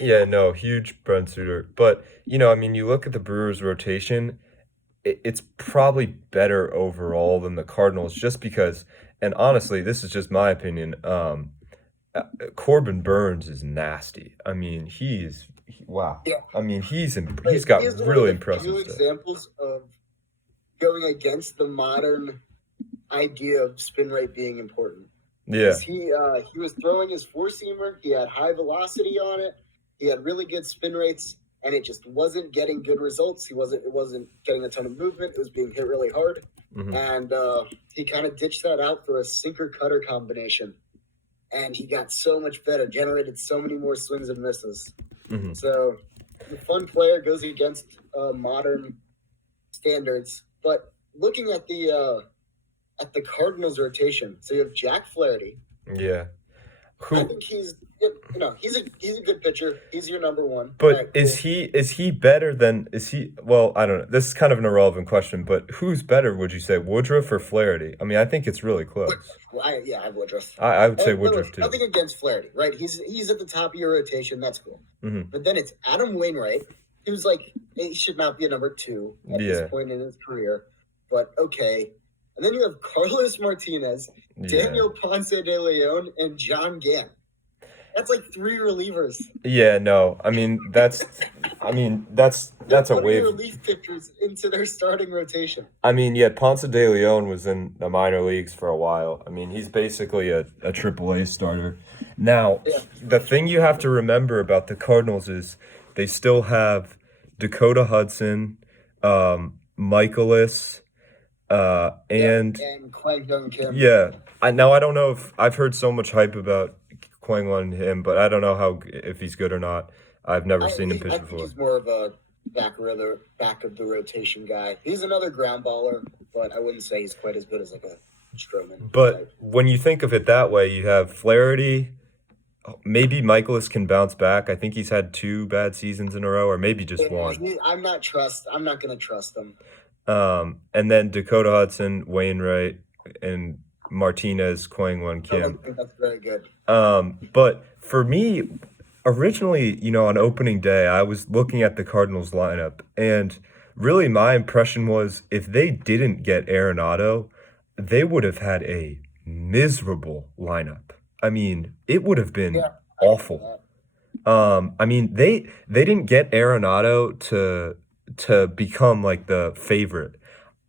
Yeah, no, huge Brent Suter. But, I mean, you look at the Brewers' rotation, it's probably better overall than the Cardinals just because, and honestly, this is just my opinion. Corbin Burns is nasty. I mean, wow. Yeah, I mean, he's like he got is one of really the impressive few stuff. examples of going against the modern idea of spin rate being important. Yeah. Because he was throwing his four seamer, he had high velocity on it, he had really good spin rates, and it just wasn't getting good results. It wasn't getting a ton of movement. It was being hit really hard, Hmm. and he kind of ditched that out for a sinker cutter combination, and he got so much better, generated so many more swings and misses. Hmm. So the fun player goes against modern standards, but looking at the Cardinals rotation, so you have Jack Flaherty. Yeah. I Who think he's a good pitcher. He's your number one. All But right, cool. is he better than is he well, I don't know. This is kind of an irrelevant question, but who's better, would you say, Woodruff or Flaherty? I mean, I think it's really close. Well, I have Woodruff. I would say And no, Woodruff too. nothing against Flaherty, right? He's at the top of your rotation. That's cool. Hmm. But then it's Adam Wainwright, who's like he should not be a number two at this Yeah. point in his career, but okay. And then you have Carlos Martinez, Yeah. Daniel Ponce de Leon, and John Gant. That's like three relievers. Yeah, no. They're That's a putting wave. relief pitchers into their starting rotation. I mean, yeah, Ponce de Leon was in the minor leagues for a while. I mean, he's basically a AAA starter. Now, Yeah. the thing you have to remember about the Cardinals is they still have Dakota Hudson, Michaelis, Yeah, and and Kwang Hyun Kim. yeah. I don't know if I've heard so much hype about Kwang Lun and him, but I don't know how if he's good or not. I've never seen him I pitch think before. he's more of a back of the rotation guy. He's another ground baller, but I wouldn't say he's quite as good as like a Stroman But type. when you think of it that way, you have Flaherty. Maybe Michaelis can bounce back. I think he's had two bad seasons in a row, or maybe just Yeah, one. I'm not gonna trust him. And then Dakota Hudson, Wainwright, and Martinez, Kwang I Kim. don't think that's very good. But for me, originally, on opening day, I was looking at the Cardinals lineup, and really my impression was if they didn't get Arenado, they would have had a miserable lineup. I mean, it would have been Yeah, I can see awful. that. I mean, they didn't get Arenado to become like the favorite.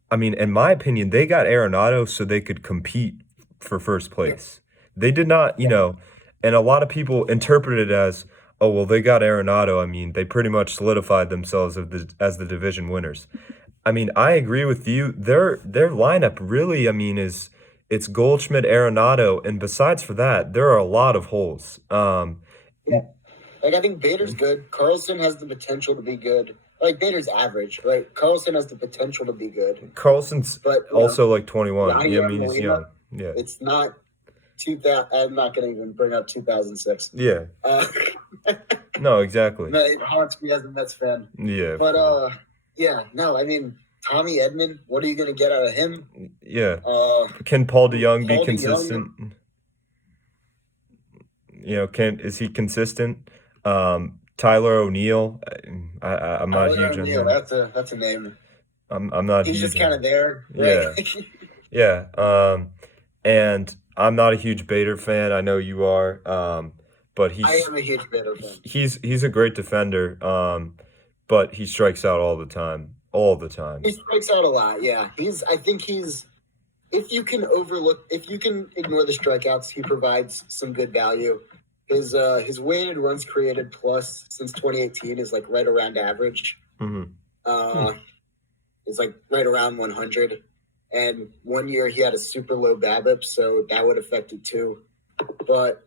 I mean, in my opinion, they got Arenado so they could compete for first Yeah, place. They did not, yeah, and a lot of people interpret it as, oh well, they got Arenado. I mean, they pretty much solidified themselves as the division winners. I mean, I agree with you. Their lineup really, I mean, is it's Goldschmidt, Arenado, and besides for that, there are a lot of holes. yeah. Like I think Bader's good. Carlson has the potential to be good. Like Bader's average, right? Carlson has the potential to be good, Carlson's but also like 21. Yeah, I Yadier mean, he's Molina, young. Yeah. it's not 2000. I'm not going to even bring up 2006. Yeah. Uh, No, exactly. it haunts me as a Mets fan. Yeah, But for sure. yeah, no, I mean Tommy Edman. What are you going to get out of him? Yeah. Uh, Can Paul DeYoung be Paul DeYoung. consistent? Can is he consistent? Tyler O'Neill. I'm not Tyler huge on O'Neill. him. That's a name. I'm not He's huge just on kind him. of there, right? Yeah. Yeah. And I'm not a huge Bader fan. I know you are. But I am a huge Bader fan. he's a great defender. But he strikes out all the time. All the time. He strikes out a lot. Yeah, I think he's. If you can ignore the strikeouts, he provides some good value. His weighted runs created plus since 2018 is like right around average. Hmm. It's like right around 100. And one year he had a super low BABIP, so that would affect it too. But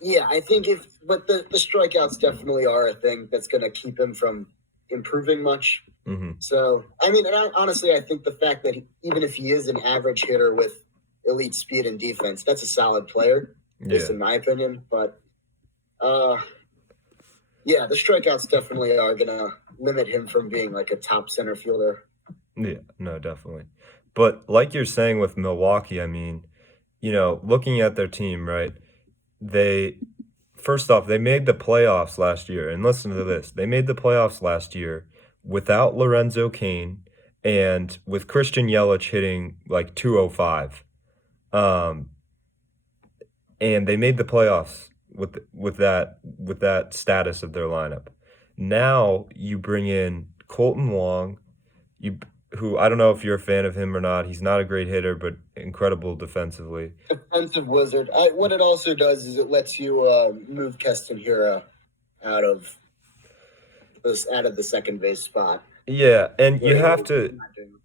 yeah, I think but the strikeouts definitely are a thing that's going to keep him from improving much. Hmm. So, I mean, honestly, I think the fact that even if he is an average hitter with elite speed and defense, that's a solid player, at Yeah. least in my opinion. But yeah, the strikeouts definitely are going to limit him from being like a top center fielder. Yeah, no, definitely. But like you're saying with Milwaukee, I mean, looking at their team, right? They first off, they made the playoffs last year, and listen to this. They made the playoffs last year without Lorenzo Kane and with Christian Yelich hitting like 205. Um, and they made the playoffs with that status of their lineup. Now you bring in Colton Wong, you who I don't know if you're a fan of him or not. He's not a great hitter, but incredible defensively. Defensive wizard. What it also does is it lets you move Keston Hira out of the second base spot. Yeah, and Where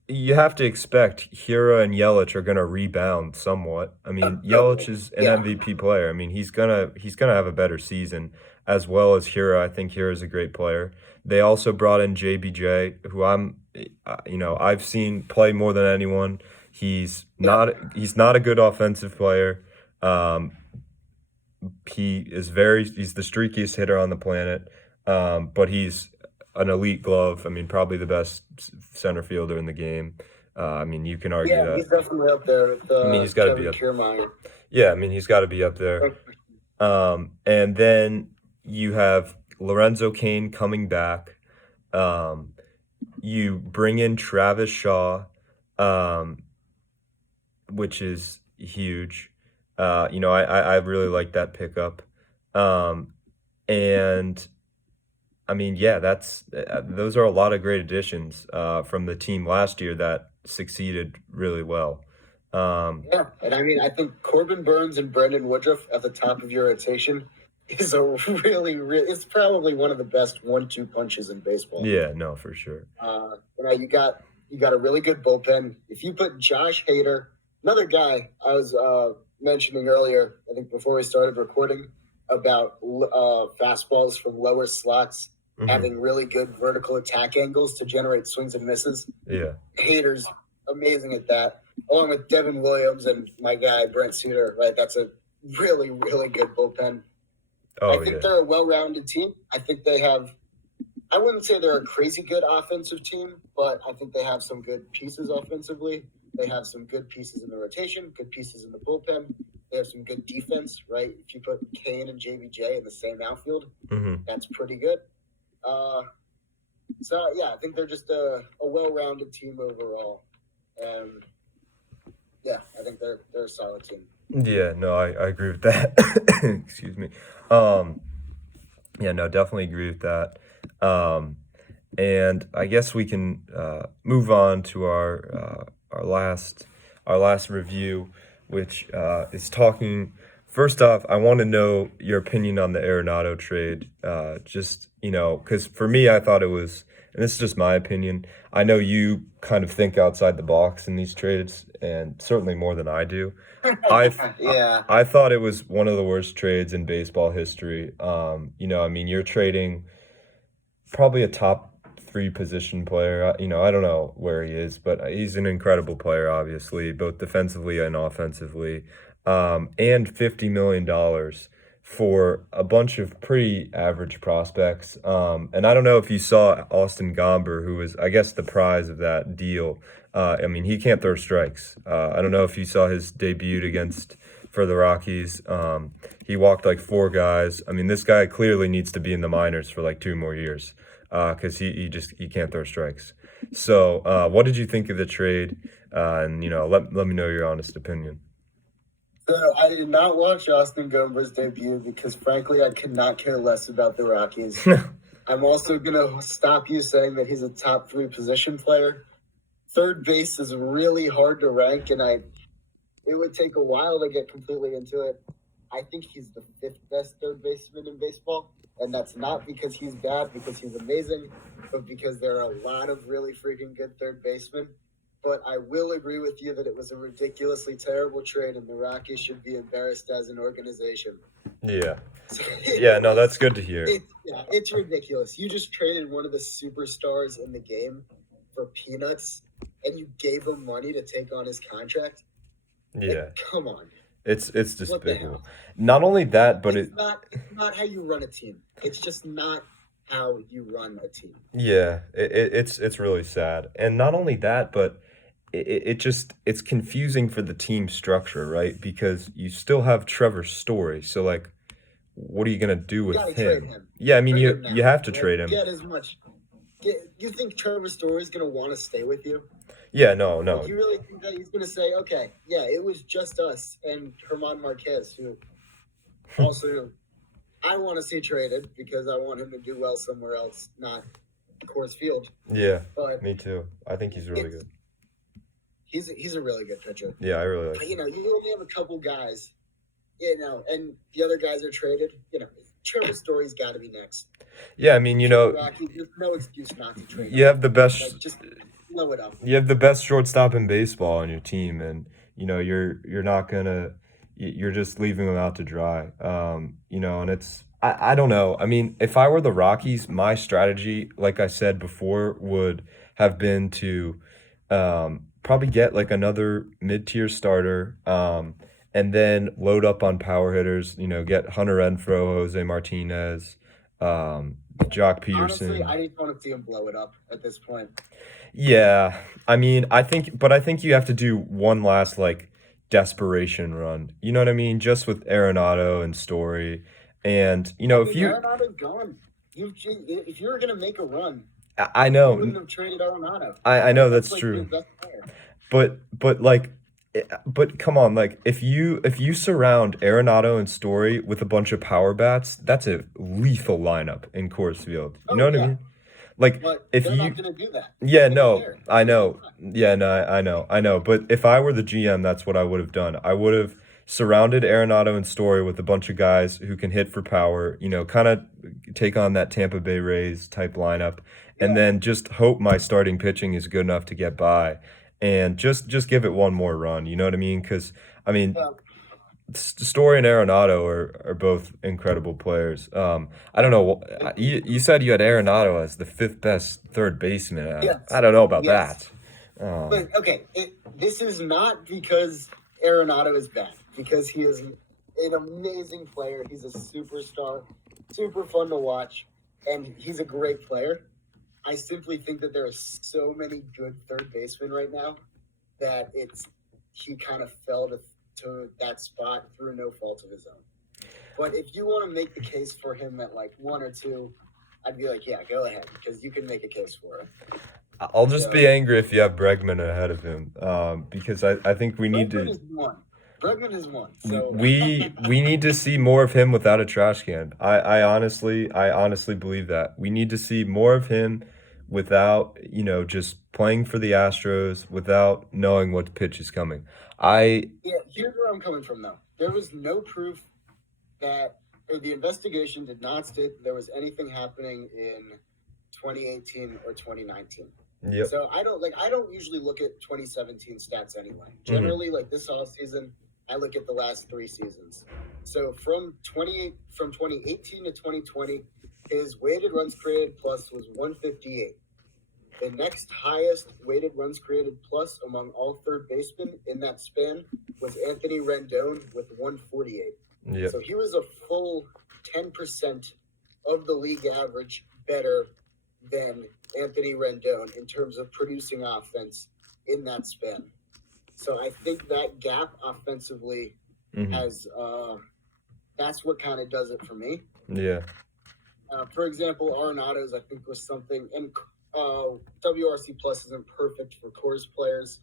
you have to expect Hira and Yelich are gonna rebound somewhat. I mean, Yelich is an Yeah. MVP player. I mean, he's gonna have a better season as well as Hira. I think Hira is a great player. They also brought in JBJ, who I've seen play more than anyone. He's not a good offensive player. Um, he's the streakiest hitter on the planet. But he's an elite glove. I mean, probably the best center fielder in the game. I mean, you can argue Yeah, that. he's definitely up there with I mean, he's got to be Kevin up. Kiermaier. Yeah, I mean, he's got to be up there. And then you have Lorenzo Kane coming back. You bring in Travis Shaw, um, which is huge. I really like that pickup. And I mean, yeah, those are a lot of great additions from the team last year that succeeded really well. Yeah, and I mean, I think Corbin Burns and Brendan Woodruff at the top of your rotation is a it's probably one of the best 1-2 punches in baseball. Yeah, no, for sure. You got a really good bullpen. If you put Josh Hader, another guy I was mentioning earlier, I think before we started recording, about fastballs from lower slots having really good vertical attack angles to generate swings and misses. Yeah. Hader's amazing at that, along with Devin Williams and my guy Brent Suter. Right, that's a really, really good bullpen. I think they're a well-rounded team. I think they have. I wouldn't say they're a crazy good offensive team, but I think they have some good pieces offensively. They have some good pieces in the rotation, good pieces in the bullpen. They have some good defense, right? If you put Kane and JBJ in the same outfield, that's pretty good. So, yeah, I think they're just a well-rounded team overall. And, yeah, I think they're a solid team. Yeah, no, I agree with that. Excuse me. Yeah, no, definitely agree with that. And I guess we can move on to our last review, which is talking. First off, I want to know your opinion on the Arenado trade. Just because for me, I thought it was, and this is just my opinion. I know you kind of think outside the box in these trades, and certainly more than I do. I thought it was one of the worst trades in baseball history. I mean, you're trading probably a top 3 position player. I don't know where he is, but he's an incredible player, obviously, both defensively and offensively. And $50 million for a bunch of pretty average prospects. And I don't know if you saw Austin Gomber, who was, I guess, the prize of that deal. I mean, he can't throw strikes. I don't know if you saw his debut for the Rockies. He walked like 4 guys. I mean, this guy clearly needs to be in the minors for like 2 more years because he can't throw strikes. So what did you think of the trade? And, let me know your honest opinion. So I did not watch Austin Gomber's debut because, frankly, I could not care less about the Rockies. I'm also going to stop you saying that he's a top 3 position player. Third base is really hard to rank, and it would take a while to get completely into it. I think he's the 5th best third baseman in baseball, and that's not because he's bad, because he's amazing, but because there are a lot of really freaking good third basemen. But I will agree with you that it was a ridiculously terrible trade, and the Rockies should be embarrassed as an organization. Yeah. Yeah, no, that's good to hear. It's ridiculous. You just traded one of the superstars in the game for peanuts, and you gave him money to take on his contract? Yeah. Come on. It's despicable. Not only that, but it's not how you run a team. It's just not how you run a team. Yeah, it's really sad. And not only that, but it's confusing for the team structure, right? Because you still have Trevor Story. So like what are you gonna do You got with to trade him? him. Yeah, I mean, Trade him you now. have to Like, trade him. get as much. You think Trevor Story's going to want to stay with you? Yeah, no, Like, no. you really think that he's going to say, okay, yeah, it was just us and Herman Marquez, who also I want to see traded because I want him to do well somewhere else, not Coors Field. Yeah, But me too. I think he's really good. he's a really good pitcher. Yeah, I really like But, him. you only have a couple guys, and the other guys are traded. Trevor Story's got to be next. Yeah, I mean, If you're the Rockies, there's no excuse not to trade you him. have the best Like, just blow it up. you have the best shortstop in baseball on your team, and you're not gonna you're just leaving them out to dry. And I don't know. I mean, if I were the Rockies, my strategy, like I said before, would have been to probably get like another mid-tier starter, and then load up on power hitters. Get Hunter Renfroe, Jose Martinez, Jock Honestly, Peterson. I just want to see him blow it up at this point. Yeah, I mean, I think you have to do one last like desperation run. You know what I mean? Just with Arenado and Story, and I if mean, you, Arenado's gone. If you were gonna make a run, I you know, wouldn't have traded Arenado. I Like, know that's that's like your true, best player. but like, but come on, like if you surround Arenado and Story with a bunch of power bats, that's a lethal lineup in Coors Field. You know Oh what I yeah, mean? Like but if they're not you gonna do that. Yeah, They don't no, care. I They're know. not. Yeah, no, I know. But if I were the GM, that's what I would have done. I would have surrounded Arenado and Story with a bunch of guys who can hit for power, kind of take on that Tampa Bay Rays type lineup, and Yeah, then just hope my starting pitching is good enough to get by, and just give it one more run. You know what I mean? Because I mean, yeah, Story and Arenado are both incredible players. I don't know. You said you had Arenado as the fifth best third baseman. I yes, don't know about yes. that. Um, But okay, this is not because Arenado is bad, because he is an amazing player. He's a superstar, super fun to watch, and he's a great player. I simply think that there are so many good third basemen right now that he kind of fell to that spot through no fault of his own. But if you want to make the case for him at like one or two, I'd be like, yeah, go ahead, because you can make a case for him. I'll just So be angry if you have Bregman ahead of him, because I think we need Bregman to is one. Bregman is one. So we need to see more of him without a trash can. I honestly believe that we need to see more of him without just playing for the Astros without knowing what pitch is coming. I yeah, here's where I'm coming from though. There was no proof that or the investigation did not state that there was anything happening in 2018 or 2019. Yep. So I don't usually look at 2017 stats anyway. Generally, like this off season, I look at the last 3 seasons. So from 2018 to 2020, his weighted runs created plus was 158. The next highest weighted runs created plus among all third basemen in that span was Anthony Rendon with 148. Yep. So he was a full 10% of the league average better than Anthony Rendon in terms of producing offense in that span. So I think that gap offensively has that's what kind of does it for me. Yeah. For example, Arenado's I think was something, and WRC plus isn't perfect for Coors players,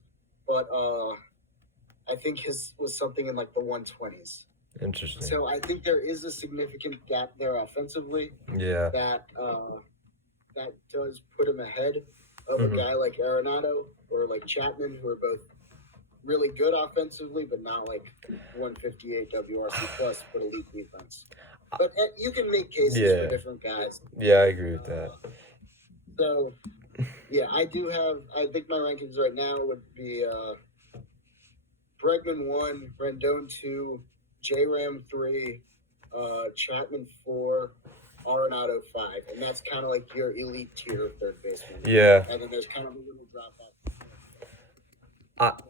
but I think his was something in like the 120s. Interesting. So I think there is a significant gap there offensively. Yeah. That does put him ahead of a guy like Arenado or like Chapman, who are both really good offensively, but not like 158 WRC plus, but elite defense. But you can make cases for different guys. Yeah, I agree with that. So, yeah, I think my rankings right now would be Bregman 1, Rendon 2, J-Ram 3, Chapman 4, Arenado 5. And that's kind of like your elite tier of third baseman. Yeah. And then there's kind of a little drop off.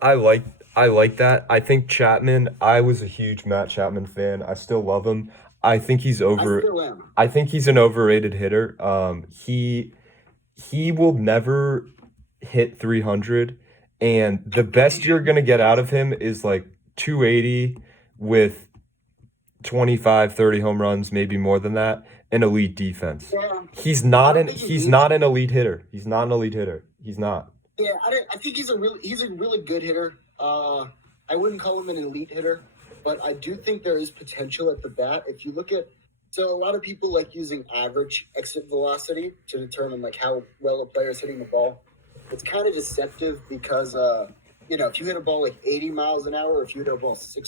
I like that. I think Chapman, I was a huge Matt Chapman fan. I still love him. I think he's over. I still am. I think he's an overrated hitter. He will never hit 300, and the best you're gonna get out of him is like 280 with 25, 30 home runs, maybe more than that, and elite defense. Yeah, I don't think he He's needs. not an elite hitter. He's not an elite hitter. He's not. Yeah, I think he's a really good hitter. I wouldn't call him an elite hitter, but I do think there is potential at the bat. If you look at, so a lot of people like using average exit velocity to determine like how well a player is hitting the ball. It's kind of deceptive because if you hit a ball like 80 miles an hour, or if you hit a ball 60